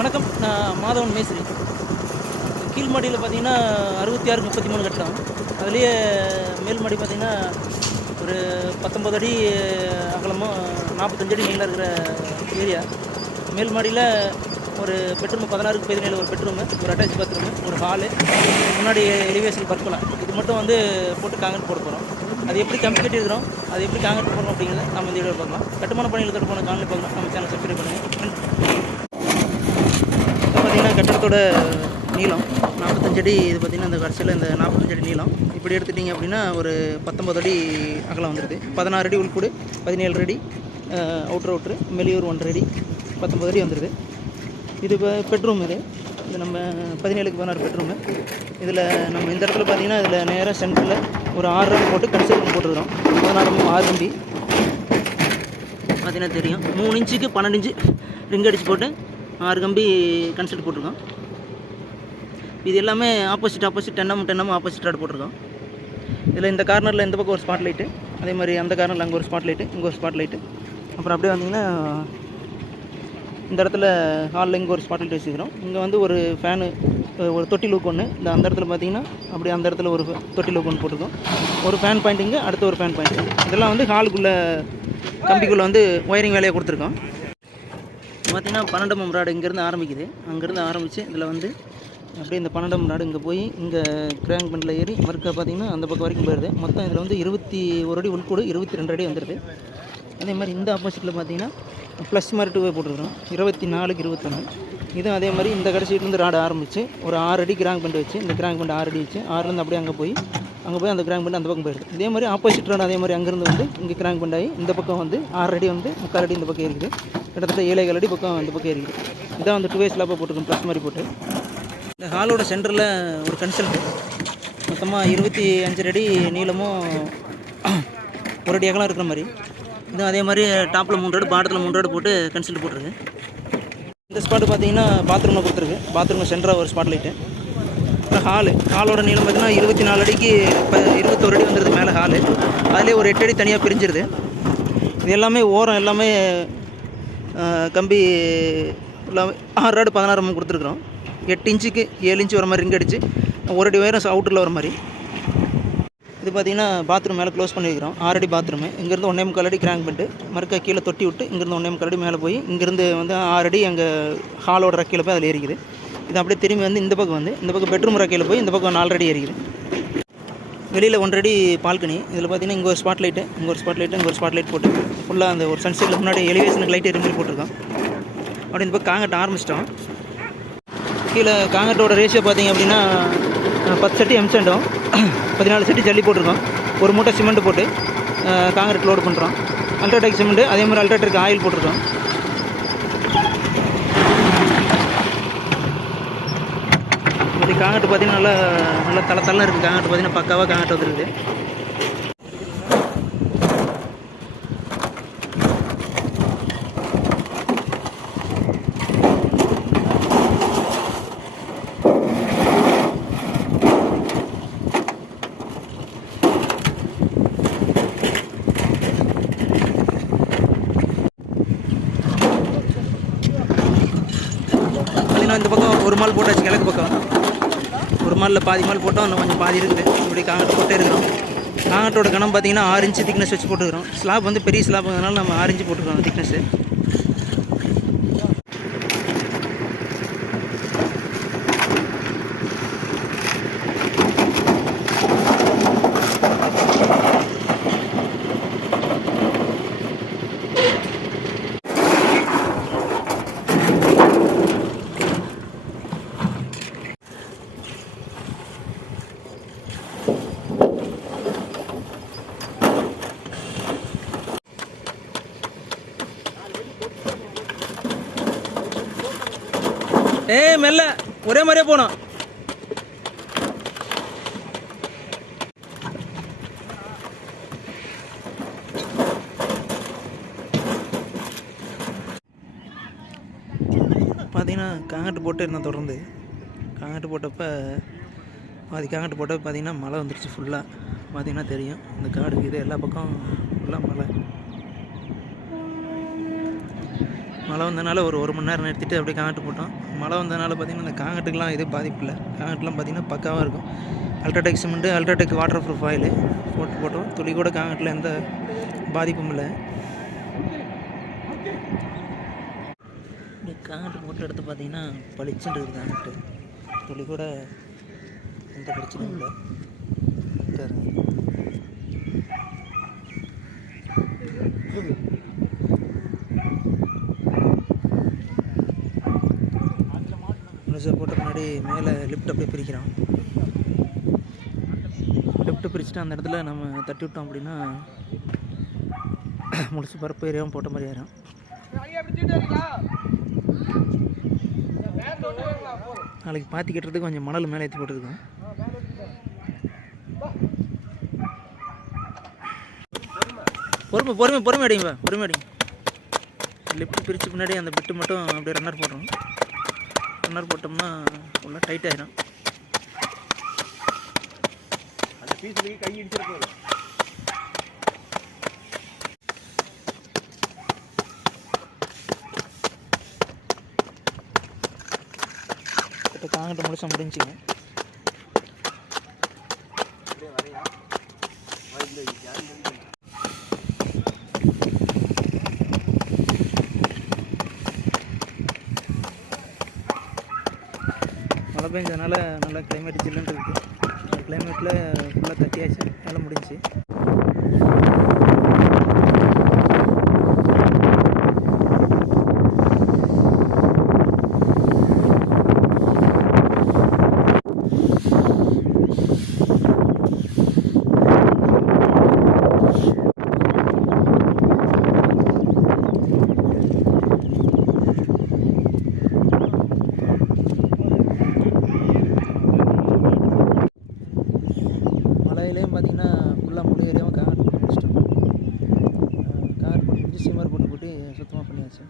வணக்கம் நான் மாதவன் மேஸ்திரி. கீழ்மாடியில் பார்த்தீங்கன்னா அறுபத்தி ஆறு முப்பத்தி மூணு கட்டடம். அதுலேயே மேல் மாடி பார்த்தீங்கன்னா ஒரு பத்தொம்பது அடி அகலமும் நாற்பத்தஞ்சு அடி நீளம் இருக்கிற ஏரியா. மேல் மாடியில் ஒரு பெட்ரூம் பதினாறுக்கு பதினேழு ஒரு பெட்ரூமு ஒரு அட்டாச் பாத்ரூமு ஒரு ஹாலு முன்னாடி எலிவேஷன் பர்க்கலாம் இது மட்டும் வந்து போட்டு காங்கிரட் போட போகிறோம் அது எப்படி கம்பி கட்டியிருக்கிறோம் அது எப்படி காங்கிரட் போடுறோம் அப்படிங்கிறத நம்ம இந்த வீடியோ பார்க்கலாம். கட்டுமான பணிகள் கட்டுமான காங்கிரட் பார்க்கலாம் நம்ம சேனல் சப்ஸ்கிரைப் பண்ணுங்கள் மரத்தோட நீளம். நாற்பத்தஞ்சு அடி இது பார்த்திங்கன்னா இந்த கடைசியில் இந்த நாற்பத்தஞ்சு அடி நீளம். இப்படி எடுத்துட்டிங்க அப்படின்னா ஒரு பத்தொம்பது அடி அகலம் வந்துடுது பதினாறு அடி உள்கூடு பதினேழு அடி அவுட்ரு அவுட்ரு மெலியூர் ஒன்றரை அடி பத்தொம்பது அடி வந்துடுது இது இப்போ பெட்ரூம் இது. இது நம்ம பதினேழுக்கு பதினாறு பெட்ரூமு இதில் நம்ம இந்த இடத்துல பார்த்தீங்கன்னா இதில் நேராக சென்டரில் ஒரு ஆறு ரூம் போட்டு கன்ஸ்ட்ரக்ஷன் போட்டுருக்கிறோம். பதினாறு ஆறு கம்பி பார்த்தீங்கன்னா தெரியும். மூணு இன்ச்சுக்கு பன்னெண்டு இன்ச்சு ரிங் அடிச்சு போட்டு ஆறு கம்பி கன்சல்ட் போட்டிருக்கோம். இது எல்லாமே ஆப்போசிட் ஆப்போசிட் டென்னம் டென்னம் ஆப்போசிட் ராட் போட்டிருக்கோம். இதில் இந்த கார்னரில் இந்த பக்கம் ஒரு ஸ்பாட் லைட்டு அதே மாதிரி அந்த கார்னரில் அங்கே ஒரு ஸ்பாட் லைட்டு இங்கே ஒரு ஸ்பாட் லைட்டு அப்புறம் அப்படியே வந்தீங்கன்னா இந்த இடத்துல ஹாலில் இங்கே ஒரு ஸ்பாட் லைட் வச்சுக்கிறோம் இங்கே வந்து ஒரு ஃபேனு ஒரு தொட்டி லூக் ஒன்று இந்த அந்த இடத்துல பார்த்தீங்கன்னா அப்படியே அந்த இடத்துல ஒரு தொட்டி லூக் ஒன்று போட்டிருக்கோம். ஒரு ஃபேன் பாயிண்டிங்கு அடுத்து ஒரு ஃபேன் பாயிண்ட் இதெல்லாம் வந்து ஹாலுக்குள்ளே கம்பிக்குள்ளே வந்து ஒயரிங் வேலையை கொடுத்துருக்கோம். பார்த்தீங்கன்னா பன்னெண்டாம் ராடு இங்கேருந்து ஆரம்பிக்குது. அங்கேருந்து ஆரம்பித்து இதில் வந்து அப்படியே இந்த பன்னெண்டாம் ராடு இங்கே போய் இங்கே கிராங் பண்டில் ஏறி மறுக்க பார்த்தீங்கன்னா அந்த பக்கம் வரைக்கும் போயிடுது. மொத்தம் இதில் வந்து இருபத்தி ஒரு அடி உள்கூடு இருபத்தி ரெண்டு அடி வந்துடுது. அதே மாதிரி இந்த ஆப்போசிட்டில் பார்த்தீங்கன்னா ப்ளஸ் மாதிரி டூவே போட்டுருக்குறோம். இருபத்தி நாலுக்கு இருபத்தொன்று இதுவும் அதே மாதிரி இந்த கடைசியிலேருந்து ராடு ஆரம்பித்து ஒரு ஆறு அடி கிராங் பெண்ட் வச்சு இந்த கிராங்க் பண்டு ஆறு அடி வச்சு ஆறுலேருந்து அப்படியே அங்கே போய் அங்கே போய் அந்த கிராங்க் பண்ணி அந்த பக்கம் போயிடுது. இதே மாதிரி ஆப்போசிட் ரோடு அதே மாதிரி அங்கேருந்து வந்து இங்கே கிராங்க் பெண்ட் இந்த பக்கம் வந்து ஆறு அடி வந்து முக்கால் அடி இந்த பக்கம் இருக்குது கிட்டத்தட்ட ஏழேகால் அடி பக்கம் இந்த பக்கம் இருக்குது இதான் வந்து டூ வேஸ் லாப்பாக போட்டிருக்கோம் ப்ளஸ் மாதிரி போட்டு. இந்த ஹாலோட சென்டரில் ஒரு கன்சல்ட் மொத்தமாக இருபத்தி அஞ்சு அடி நீளமும் ஒரு அடி அகலம் இருக்கிற மாதிரி. இதுவும் அதே மாதிரி டாப்பில் மூணு ரோடு பாடத்தில் மூணு ரோடு போட்டு கன்சல்ட் போட்டிருக்கு. இந்த ஸ்பாட்டு பார்த்தீங்கன்னா பாத்ரூமில் கொடுத்துருக்கு. பாத்ரூமில் சென்டராக ஒரு ஸ்பாட் லைட்டு ஹாலு ஹாலோட நீளம் பார்த்தீங்கன்னா இருபத்தி நாலு அடிக்கு இப்போ இருபத்தோரு அடி வந்துடுது மேலே ஹாலு அதிலே ஒரு எட்டு அடி தனியாக பிரிஞ்சிருது. இது எல்லாமே ஓரம் எல்லாமே கம்பி எல்லாமே ஆறு ராடு பதினாறு mm கொடுத்துருக்குறோம். எட்டு இன்ச்சுக்கு ஏழு இன்ச்சு வர மாதிரி ரிங் அடிச்சு ஒரு அடி உயரம் அவுட்டரில் வர மாதிரி. இது பார்த்தீங்கன்னா பாத்ரூம் மேலே க்ளோஸ் பண்ணியிருக்கிறோம் ஆறடி ஆறு அடி பாத்ரூமு இங்கேருந்து ஒன்றே முக்கால் அடி கிராங்க் பண்ணிட்டு மறுக்க கீழே தொட்டி விட்டு இங்கேருந்து ஒன்றே முக்கால் அடி மேலே போய் இங்கேருந்து வந்து ஆறடி அங்கே ஹாலோட ரக்கையில் போய் அதில் ஏறிக்குது. இது அப்படியே திரும்பி வந்து இந்த பக்கம் வந்து இந்த பக்கம் பெட்ரூம் ரக்கையில் போய் இந்த பக்கம் நாலு அடி ஏறிக்குது. வெளியில் ஒன்றரை பால்கனி இதில் பார்த்தீங்கன்னா இங்கே ஒரு ஸ்பாட் லைட்டு இங்கே ஒரு ஸ்பாட் லைட்டு இங்கே ஒரு ஸ்பாட் லைட் போட்டு ஃபுல்லாக அந்த ஒரு சன்செட்டில் முன்னாடி எலிவேஷனுக்கு லைட் எரிஞ்சு போட்டிருக்கோம் அப்படி இந்த பக்கம் காங்கட்ட ஆரம்பிச்சிட்டோம். கீழே காங்கட்டோட ரேஷியோ பார்த்தீங்க அப்படின்னா பத்து சட்டி எம்செண்டும் பதினாலு சட்டி ஜல்லி போட்டிருக்கோம். ஒரு மூட்டை சிமெண்ட் போட்டு காங்கிரட் லோடு பண்ணுறோம் அல்ட்ராடெக் சிமெண்ட்டு அதே மாதிரி அல்ட்ராடெக் ஆயில் போட்டிருக்கோம். இப்படி காங்கட்டு பார்த்தீங்கன்னா நல்லா நல்லா தலை தலை இருக்குது காங்கட்டு பார்த்தீங்கன்னா பக்காவாக காங்கட்டு வந்துருக்குது. பார்த்தீங்கன்னா இந்த பக்கம் ஒரு மால் போட்டாச்சு கிழக்கு பக்கம். ஒரு மாலில் பாதி மால் போட்டோம் இன்னும் கொஞ்சம் பாதி இருக்குது. இப்படி காங்கட்டு போட்டே இருக்கிறோம். காங்கட்டோட கணம் பார்த்தீங்கன்னா ஆறு இன்ச்சு திக்னஸ் வச்சு போட்டுக்கிறோம் ஸ்லாப் வந்து பெரிய ஸ்லாப்ங்கிறதுனால நம்ம ஆறு இன்ச்சு போட்டுக்கிறோம் திக்னஸ்ஸு மெல்ல ஒரே மாதிரியே போனோம் பார்த்தீங்கன்னா காங்கட்டு போட்டு இருந்தேன் தொடர்ந்து? காங்கட்டு போட்டப்ப பாதி காங்கட்டு போட்டப்ப பார்த்தீங்கன்னா மழை வந்துருச்சு ஃபுல்லாக பார்த்தீங்கன்னா தெரியும். இந்த காடு இது எல்லா பக்கம் ஃபுல்லாக மழை. மழை வந்தனால ஒரு ஒரு மணி நேரம் நிறுத்திட்டு அப்படியே காங்கட்டு போட்டோம். மழை வந்ததுனால பார்த்திங்கன்னா அந்த காங்கட்டுக்கெலாம் எதுவும் பாதிப்பு இல்லை. காங்கட்டுலாம் பார்த்திங்கன்னா பக்காவாக இருக்கும். UltraTech cement UltraTech waterproof oil போட்டு போட்டோம். துளி கூட காங்கட்டில் எந்த பாதிப்பும் இல்லை. இப்படி காங்கட்டு போட்டு எடுத்து பார்த்தீங்கன்னா பளிச்சுட்டு இருக்குது காங்கட்டு துளி கூட எந்த பிரச்சனையும் இல்லை. பாருங்க. முழுசாக போட்ட முன்னாடி மேலே லிஃப்ட் அப்படியே பிரிக்கிறான். லிஃப்ட் பிரிச்சுட்டு அந்த இடத்துல நம்ம தட்டி விட்டோம் அப்படின்னா முழுசு பரப்பு ஏரியாவும் போட்ட மாதிரி ஆயிரும். நாளைக்கு பாத்தி கட்டுறதுக்கு கொஞ்சம் மணல் மேலே ஏற்றி போட்டுருக்கோம். பொறுமை பொறுமை பொறுமை அடிங்க பொறுமை அடிங்க. லிஃப்ட் பிரித்து பின்னாடி அந்த பிட்டு மட்டும் அப்படியே ரன்னர் போடுறோம் ரன்னர் போட்டோம்னா ஃபுல்லாக டைட் ஆயிரும். அந்த பீஸ்லேயே கை இடிச்சிட போதும் இப்போ காங்கிட்ட முழுசாக முடிஞ்சுங்க. அப்படியே வரையா இந்த ஜாயின் பண்ணி மழை பெஞ்சதுனால நல்லா கிளைமேட் ஜில்லுன்னு இருக்குது கிளைமேட்டில் ஃபுல்லாக தட்டியாச்சு. மேலே முடிஞ்சு மலையிலையும் பார்த்தீங்கன்னா ஃபுல்லாக முழு ஏரியாவும் கார் போட்டு முடிச்சிட்டோம். கார் போட்டு முடிச்சு சீமர் போட்டு போட்டு சுத்தமாக பண்ணியாச்சு.